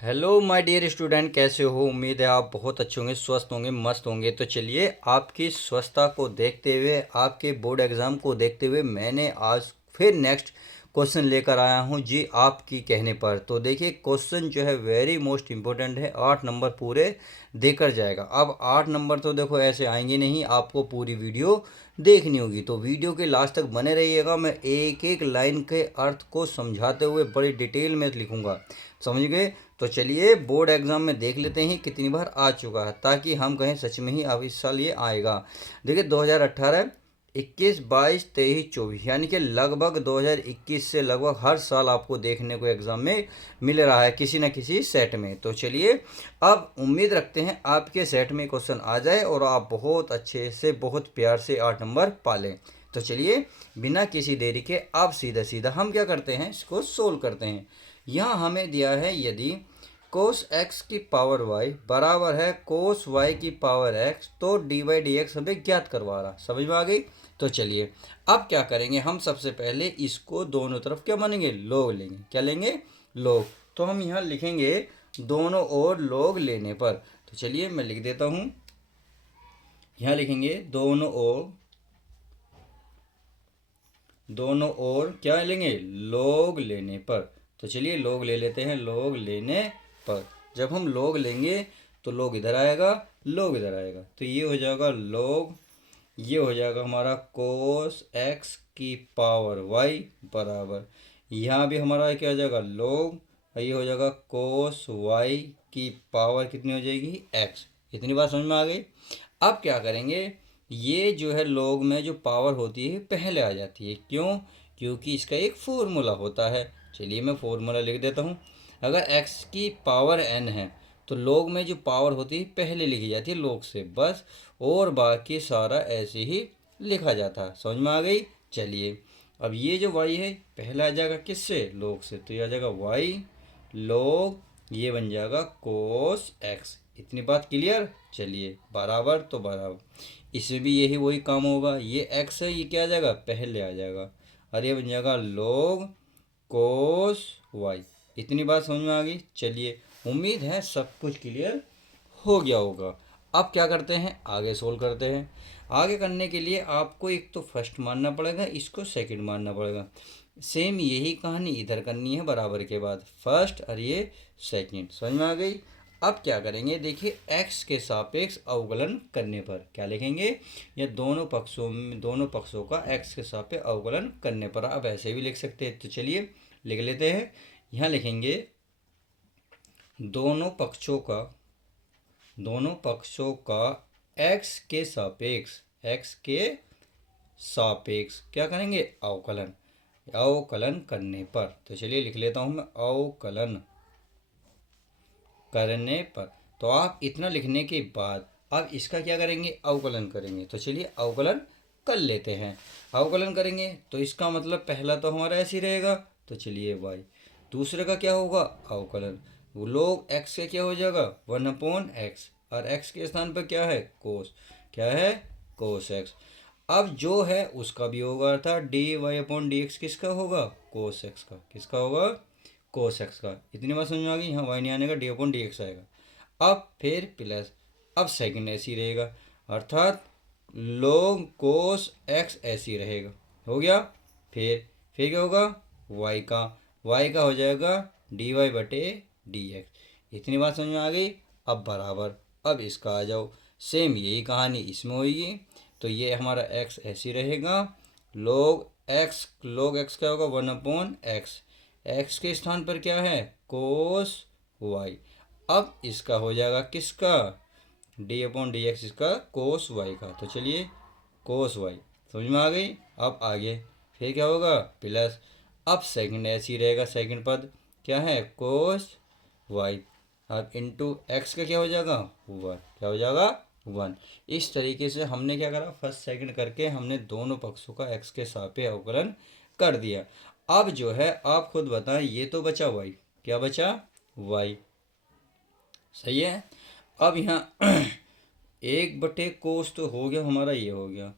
Hello my dear student, कैसे हो? उम्मीद है आप बहुत अच्छे होंगे, स्वस्थ होंगे, मस्त होंगे। तो चलिए, आपकी स्वस्थता को देखते हुए, आपके बोर्ड एग्ज़ाम को देखते हुए मैंने आज फिर नेक्स्ट क्वेश्चन लेकर आया हूँ जी, आपकी कहने पर। तो देखिए, क्वेश्चन जो है वेरी मोस्ट इम्पोर्टेंट है, 8 नंबर पूरे देकर जाएगा। अब 8 नंबर तो देखो ऐसे आएंगे नहीं, आपको पूरी वीडियो देखनी होगी। तो वीडियो के लास्ट तक बने रहिएगा, मैं एक एक लाइन के अर्थ को समझाते हुए बड़ी डिटेल में लिखूंगा। समझ गए? तो चलिए, बोर्ड एग्जाम में देख लेते हैं कितनी बार आ चुका है, ताकि हम कहें सच में ही अब इस साल ये आएगा। देखिए, 2018, 21, 22, 23, 24, यानी कि लगभग 2021 से लगभग हर साल आपको देखने को एग्जाम में मिल रहा है किसी न किसी सेट में। तो चलिए, अब उम्मीद रखते हैं आपके सेट में क्वेश्चन आ जाए और आप बहुत अच्छे से, बहुत प्यार से 8 नंबर पालें। तो चलिए, बिना किसी देरी के अब सीधा सीधा हम क्या करते हैं, इसको सोल्व करते हैं। यहाँ हमें दिया है, यदि कोस एक्स की पावर वाई बराबर है कोस वाई की पावर एक्स, तो डी वाई डी एक्स हमें ज्ञात करवा रहा। समझ में आ गई? तो चलिए, अब क्या करेंगे, हम सबसे पहले इसको दोनों तरफ क्या मानेंगे, लोग लेंगे। क्या लेंगे? लोग। तो हम यहाँ लिखेंगे दोनों ओर लोग लेने पर। तो चलिए, मैं लिख देता हूँ। यहाँ लिखेंगे दोनों ओर क्या लेंगे, लोग लेने पर। तो चलिए, लोग ले लेते हैं, लोग लेने पर। जब हम लोग लेंगे तो लोग इधर आएगा, लोग इधर आएगा, तो ये हो जाएगा लोग, ये हो जाएगा हमारा कोस एक्स की पावर वाई बराबर, यहाँ भी हमारा क्या हो जाएगा, लोग, और ये हो जाएगा कोस वाई की पावर कितनी हो जाएगी, एक्स। इतनी बात समझ में आ गई? अब क्या करेंगे, ये जो है लोग में जो पावर होती है पहले आ जाती है। क्यों? क्योंकि इसका एक फॉर्मूला होता है। चलिए, मैं फॉर्मूला लिख देता हूँ। अगर x की पावर n है तो लोग में जो पावर होती है पहले लिखी जाती है लोग से, बस, और बाकी सारा ऐसे ही लिखा जाता है। समझ में आ गई? चलिए, अब ये जो y है पहले आ जाएगा किससे, लोग से, तो ये आ जाएगा y लोग, ये बन जाएगा कोस x। इतनी बात क्लियर? चलिए, बराबर तो बराबर, इसमें भी यही वही काम होगा। ये x है, ये क्या आ जाएगा, पहले आ जाएगा, और ये बन जाएगा लोग कोस y। इतनी बात समझ में आ गई? चलिए, उम्मीद है सब कुछ क्लियर हो गया होगा। अब क्या करते हैं, आगे सोल्व करते हैं। आगे करने के लिए आपको एक तो फर्स्ट मानना पड़ेगा, इसको सेकंड मानना पड़ेगा। सेम यही कहानी इधर करनी है, बराबर के बाद फर्स्ट और ये सेकंड। समझ में आ गई? अब क्या करेंगे, देखिए, x के सापेक्ष अवकलन करने पर क्या लिखेंगे, ये दोनों पक्षों का x के सापेक्ष अवकलन करने पर। अब ऐसे भी लिख सकते हैं, तो चलिए लिख लेते हैं। यहाँ लिखेंगे दोनों पक्षों का x के सापेक्ष क्या करेंगे, अवकलन, अवकलन करने पर। तो चलिए लिख लेता हूं मैं, अवकलन करने पर। तो आप इतना लिखने के बाद अब इसका क्या करेंगे, अवकलन करेंगे। तो चलिए, अवकलन कर लेते हैं। अवकलन करेंगे तो इसका मतलब पहला तो हमारा ऐसे ही रहेगा, तो चलिए वाई। दूसरे का क्या होगा, अवकलन, वो लोग एक्स का क्या हो जाएगा, 1/x, और एक्स के स्थान पर क्या है, कोस, क्या है, कोस एक्स। अब जो है उसका भी होगा, अर्थात d y upon d x किसका होगा, कोस एक्स का। किसका होगा, कोस एक्स का। इतनी बात समझ में आ गई? यहाँ वाई नहीं आने का, डी अपॉन डी एक्स आएगा। अब फिर प्लस, अब सेकंड ऐसी रहेगा, अर्थात log कोस एक्स ऐसी रहेगा। हो गया? फिर क्या होगा, y का हो जाएगा डी वाई बटे डी एक्स। इतनी बात समझ में आ गई? अब बराबर, अब इसका आ जाओ, सेम यही कहानी इसमें होगी। तो ये हमारा x ऐसी रहेगा, log x क्या होगा, 1/x, x के स्थान पर क्या है, कोस y। अब इसका हो जाएगा किसका, डी अपॉन डी एक्स, इसका कोस वाई का। तो चलिए, कोस वाई समझ में आ गई? अब आगे फिर क्या होगा, प्लस, अब सेकंड ऐसे ही रहेगा, सेकंड पद क्या है, कोस वाई, अब इंटू एक्स का क्या हो जाएगा, 1, क्या हो जाएगा, 1। इस तरीके से हमने क्या करा, फर्स्ट सेकंड करके हमने दोनों पक्षों का एक्स के सापेक्ष अवकलन कर दिया। अब जो है आप खुद बताएं, ये तो बचा वाई, क्या बचा, वाई। सही है? अब यहाँ 1/कोस तो हो गया हमारा, ये हो गया।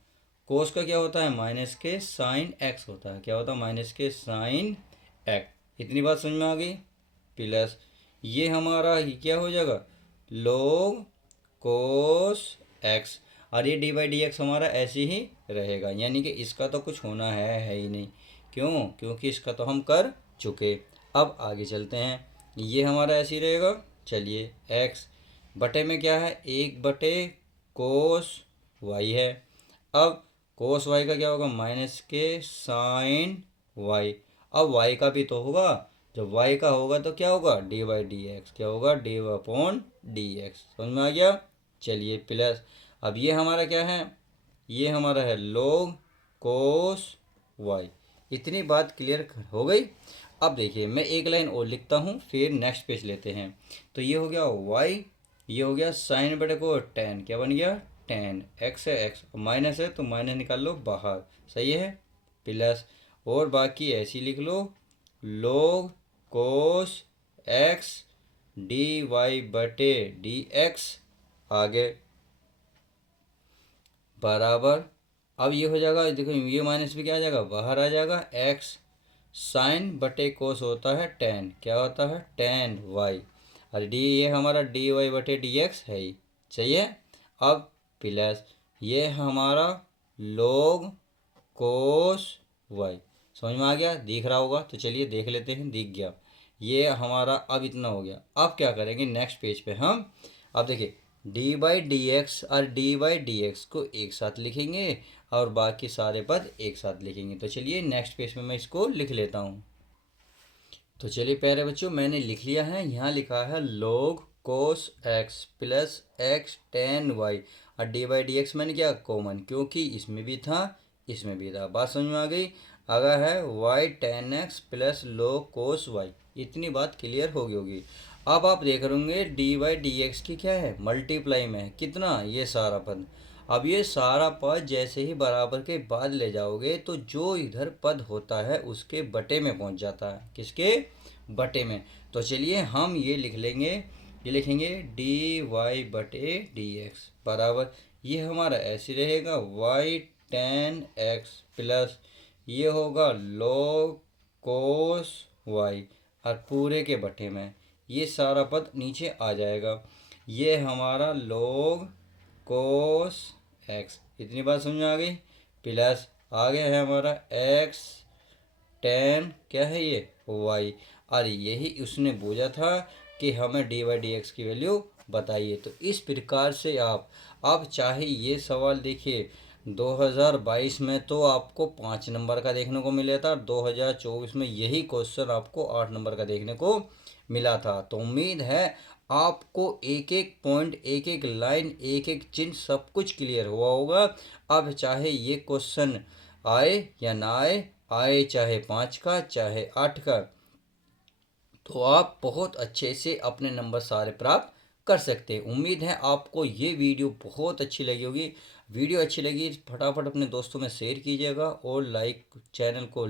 कोस का क्या होता है, माइनस के साइन एक्स होता है। क्या होता है, माइनस के साइन एक्स। इतनी बात समझ में आ गई? प्लस ये हमारा ये क्या हो जाएगा, log cos x, और ये डी बाई डी एक्स हमारा ऐसे ही रहेगा, यानी कि इसका तो कुछ होना है ही नहीं। क्यों? क्योंकि इसका तो हम कर चुके। अब आगे चलते हैं, ये हमारा ऐसे ही रहेगा। चलिए x बटे में क्या है, 1 बटे कोस वाई है। अब कोस वाई का क्या होगा, माइनस के साइन वाई। अब वाई का भी तो होगा, जब वाई का होगा तो क्या होगा, डी बाई डी एक्स, क्या होगा, डी अपॉन डी एक्स। समझ में आ गया। चलिए प्लस, अब ये हमारा क्या है, ये हमारा है log cos y। इतनी बात क्लियर हो गई। अब देखिए मैं एक लाइन और लिखता हूँ, फिर नेक्स्ट पेज लेते हैं। तो ये हो गया y, ये हो गया साइन बटे को टेन, क्या बन गया, टेन। x है, x माइनस है तो माइनस निकाल लो बाहर, सही है। प्लस, और बाकी ऐसे ही लिख लो, log cos x d y बटे डी एक्स, आगे बराबर। अब ये हो जाएगा, देखो ये माइनस भी क्या आ जाएगा, बाहर आ जाएगा। x साइन बटे कोस होता है टेन, क्या होता है, टेन वाई, और डी ये हमारा डी वाई बटे डी एक्स है ही, चाहिए। अब प्लस, ये हमारा log कोस वाई। समझ में आ गया, दिख रहा होगा, तो चलिए देख लेते हैं, दिख गया। ये हमारा अब इतना हो गया। अब क्या करेंगे, नेक्स्ट पेज पे हम, अब देखिए डी बाई डी एक्स और डी बाई डी एक्स को एक साथ लिखेंगे और बाकी सारे पद एक साथ लिखेंगे। तो चलिए नेक्स्ट पेज में मैं इसको लिख लेता हूँ। तो चलिए प्यारे बच्चों, मैंने लिख लिया है, यहाँ लिखा है log cos x plus x tan y, और डी बाई डी एक्स मैंने क्या कॉमन, क्योंकि इसमें भी था इसमें भी था, बात समझ में आ गई। अगर है y ten x plus log cos y, इतनी बात क्लियर होगी होगी। अब आप देख रहे डी बाई डी एक्स की क्या है, मल्टीप्लाई में है, कितना, ये सारा पद। अब ये सारा पद जैसे ही बराबर के बाद ले जाओगे तो जो इधर पद होता है उसके बटे में पहुंच जाता है, किसके बटे में। तो चलिए हम ये लिख लेंगे, ये लिखेंगे डी वाई बटे डी एक्स बराबर, ये हमारा ऐसे रहेगा वाई टेन एक्स प्लस, ये होगा log कोस वाई, और पूरे के बटे में ये सारा पद नीचे आ जाएगा। ये हमारा log कोस एक्स, इतनी बात समझ में आ गई। प्लस आगे है हमारा एक्स टेन, क्या है ये, वाई, और यही उसने पूछा था कि हमें डी बाई डी एक्स की वैल्यू बताइए। तो इस प्रकार से आप, अब चाहे ये सवाल देखिए 2022 में तो आपको 5 नंबर का देखने को मिला था, और 2024 में यही क्वेश्चन आपको 8 नंबर का देखने को मिला था। तो उम्मीद है आपको एक एक पॉइंट, एक एक लाइन, एक एक चिन्ह सब कुछ क्लियर हुआ होगा। अब चाहे ये क्वेश्चन आए या ना आए, आए चाहे 5 का चाहे 8 का, तो आप बहुत अच्छे से अपने नंबर सारे प्राप्त कर सकते हैं। उम्मीद है आपको ये वीडियो बहुत अच्छी लगी होगी। वीडियो अच्छी लगी फटाफट अपने दोस्तों में शेयर कीजिएगा, और लाइक, चैनल को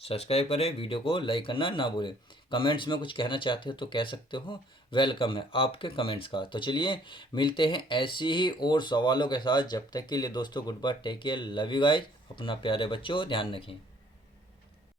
सब्सक्राइब करें, वीडियो को लाइक करना ना भूलें। कमेंट्स में कुछ कहना चाहते हो तो कह सकते हो, वेलकम है आपके कमेंट्स का। तो चलिए मिलते हैं ऐसी ही और सवालों के साथ, जब तक के लिए दोस्तों goodbye, take care, love you guys, अपना प्यारे बच्चों ध्यान रखें।